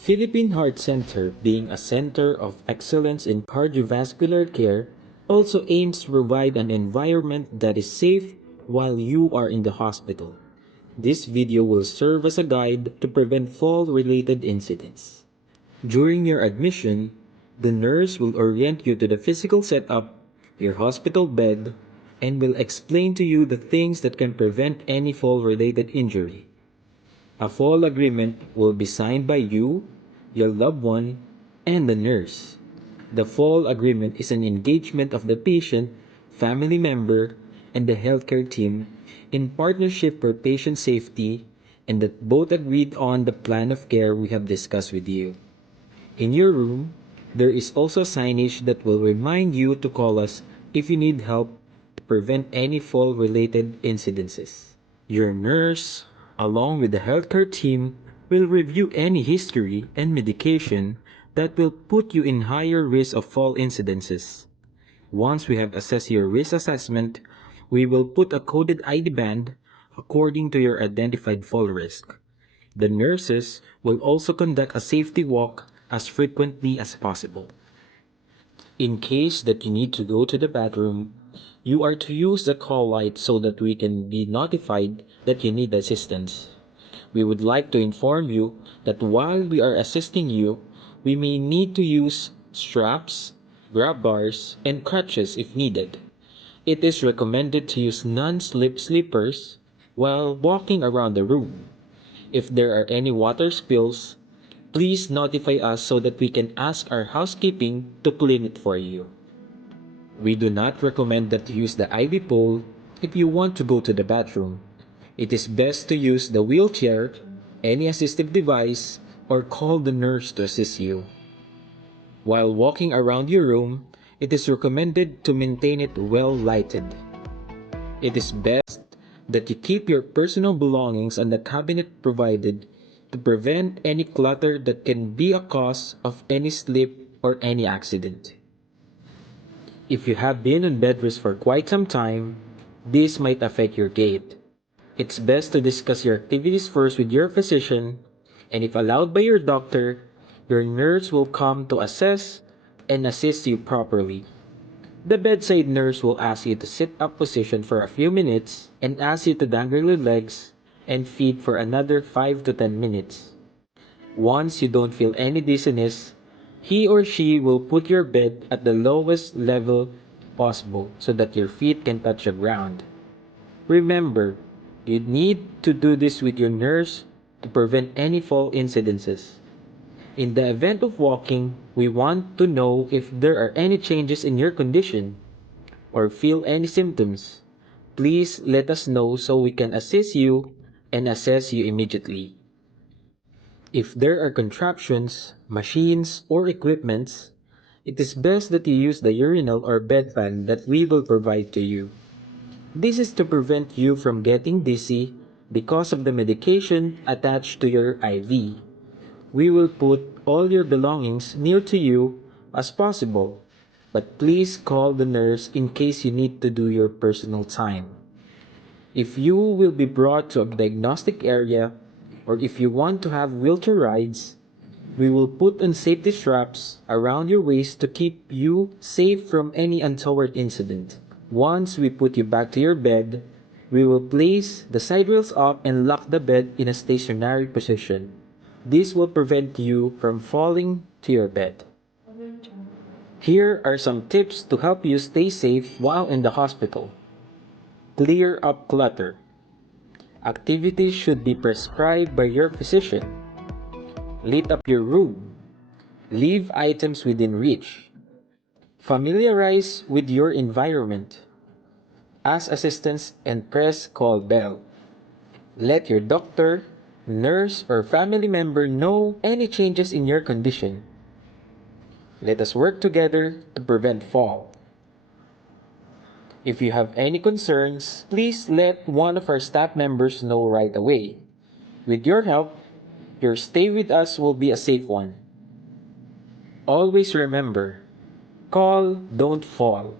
Philippine Heart Center, being a center of excellence in cardiovascular care, also aims to provide an environment that is safe while you are in the hospital. This video will serve as a guide to prevent fall-related incidents. During your admission, the nurse will orient you to the physical setup, your hospital bed, and will explain to you the things that can prevent any fall-related injury. A fall agreement will be signed by you, your loved one, and the nurse. The fall agreement is an engagement of the patient, family member, and the healthcare team in partnership for patient safety and that both agreed on the plan of care we have discussed with you. In your room, there is also signage that will remind you to call us if you need help to prevent any fall-related incidences. Your nurse, along with the healthcare team, will review any history and medication that will put you in higher risk of fall incidences. Once we have assessed your risk assessment, we will put a coded ID band according to your identified fall risk. The nurses will also conduct a safety walk as frequently as possible. In case that you need to go to the bathroom, you are to use the call light so that we can be notified that you need assistance. We would like to inform you that while we are assisting you, we may need to use straps, grab bars, and crutches if needed. It is recommended to use non-slip slippers while walking around the room. If there are any water spills, please notify us so that we can ask our housekeeping to clean it for you. We do not recommend that you use the IV pole if you want to go to the bathroom. It is best to use the wheelchair, any assistive device, or call the nurse to assist you. While walking around your room, it is recommended to maintain it well lighted. It is best that you keep your personal belongings on the cabinet provided to prevent any clutter that can be a cause of any slip or any accident. If you have been on bed rest for quite some time, this might affect your gait. It's best to discuss your activities first with your physician, and if allowed by your doctor, your nurse will come to assess and assist you properly. The bedside nurse will ask you to sit up position for a few minutes and ask you to dangle your legs and feet for another 5 to 10 minutes. Once you don't feel any dizziness, he or she will put your bed at the lowest level possible so that your feet can touch the ground. Remember, you need to do this with your nurse to prevent any fall incidences. In the event of walking, we want to know if there are any changes in your condition or feel any symptoms. Please let us know so we can assist you and assess you immediately. If there are contraptions, machines, or equipments, it is best that you use the urinal or bedpan that we will provide to you. This is to prevent you from getting dizzy because of the medication attached to your IV. We will put all your belongings near to you as possible, but please call the nurse in case you need to do your personal time. If you will be brought to a diagnostic area or if you want to have wheelchair rides, we will put on safety straps around your waist to keep you safe from any untoward incident. Once we put you back to your bed, we will place the side rails up and lock the bed in a stationary position. This will prevent you from falling to your bed. Here are some tips to help you stay safe while in the hospital. Clear up clutter. Activities should be prescribed by your physician. Lit up your room. Leave items within reach. Familiarize with your environment. Ask assistance and press call bell. Let your doctor, nurse, or family member know any changes in your condition. Let us work together to prevent fall. If you have any concerns, please let one of our staff members know right away. With your help, your stay with us will be a safe one. Always remember, call, don't fall.